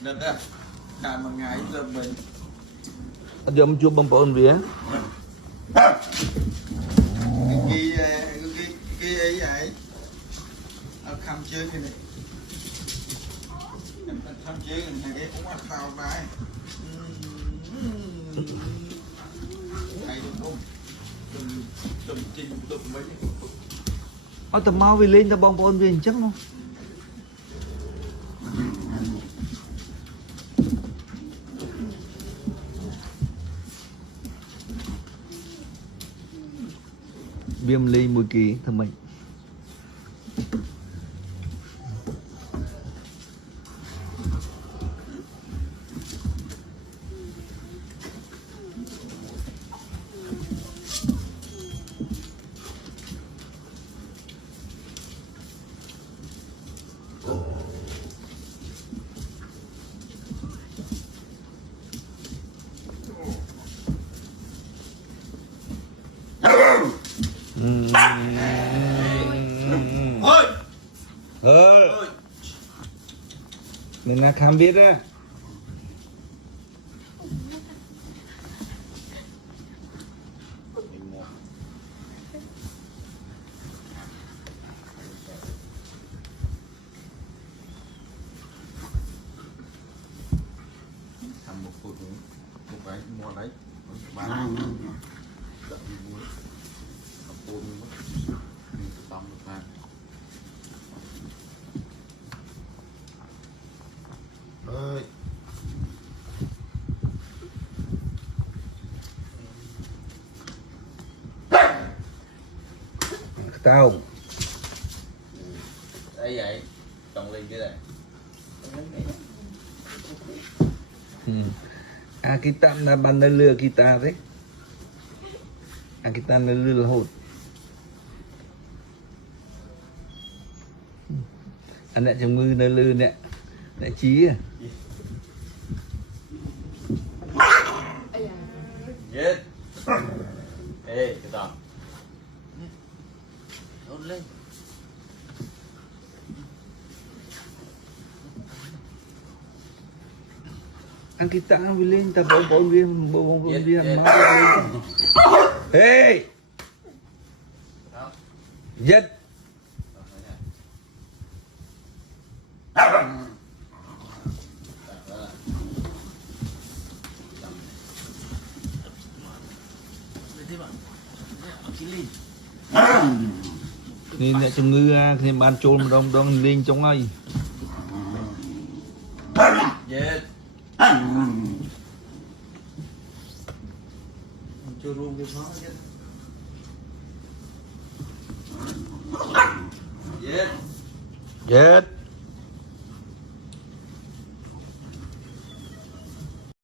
nên đó làm một ngày rồi mình Jom chụp bông bồn vía. cái ấy vậy ở khăm chơi cái này em khăm chơi cái này cũng ăn thao bài này đúng không tầm trình tầm mấy Tầm mau vì lên ta bông bồn vía chắc không? Viêm ly mùi kỳ thầm mình. Đừng là khám biết á. Thầm một phút nữa một cái mua đấy bán đậm muối cặp bồn mất tầm một hàng ơi Tao đây vậy trồng lên cái này kita na bandar lừa kita đấy. Kita na lừa là hột. Anh lại trong ngư na lừa nè. Lại chí à. Yes. Ê, cái tao. Đốt lên. Ang kita ang bilhin ta bông viên máu lên. Hey. Giật. Nên lại trong ngư thì bàn trôn đông đông lên trong ngay. Yes. Chưa luôn cái pháo chứ. Yes. Yes.